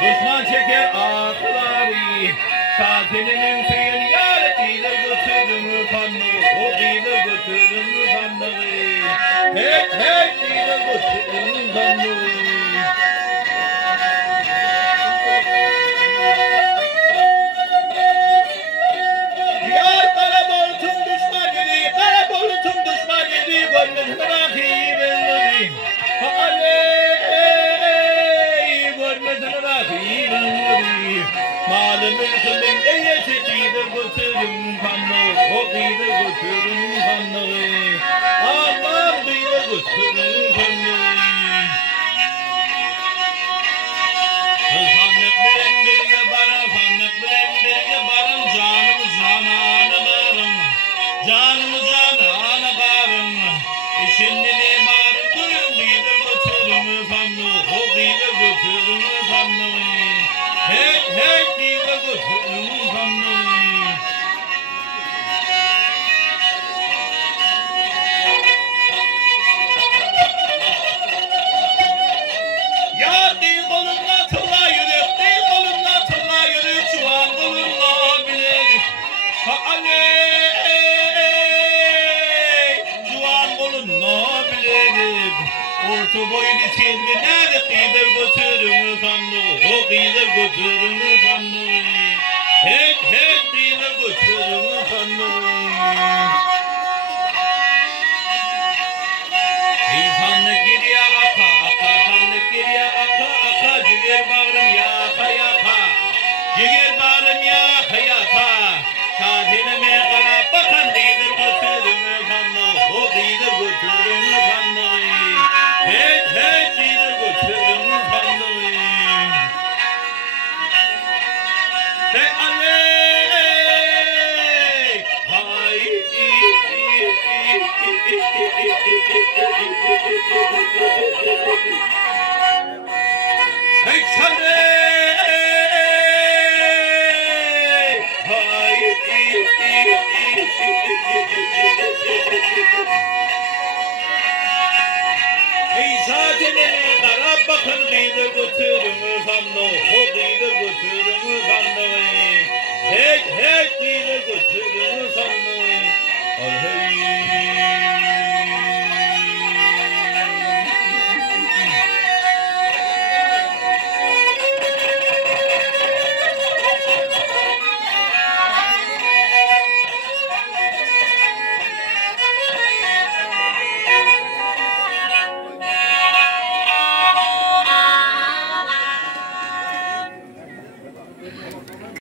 Düşman çeker akılları, Şazine'nin suyun yaretiyle götürün fanlığı, o bilir götürün fanlığı, hep bilir götürün fanlığı. Yar kara boltun düşman yedi, kara boltun düşman yedi, gönlün rahibi benim. Malım ülkümün eyesi gider götürün fanlığı, o gider götürün fanlığı, Allah gider götürün fanlığı. Fanlık bilen birge bara, fanlık bilen birge barın, canımız canana varım, canımız canana varım. İşinde ne var durun, gider götürün fanlığı, o gider götürün fanlığı. Hey, gider götürün fanlığı. Yar değil kolumla tılla yürü, değil kolumla tılla yürü, çuval kolumla bilir. Çuval kolumla bilir. Orta boylu çelgiler gider götürün fanlığı, o gider götürün fanlığı. Hey, gider götürün fanlığı. Ey fanlık geriye aka, fanlık geriye aka, ciger bağrım yaka. Ciger bağrım yaka. Şazineme kara bakan gider götürün fanlığı, o gider götürün fanlığı. Hey, gider götürün fanlığı. Hey, hay, hey, çale, hay, hey, Şazine'me kara bakın gider götürün fanlığı, o gider götürün fanlığı.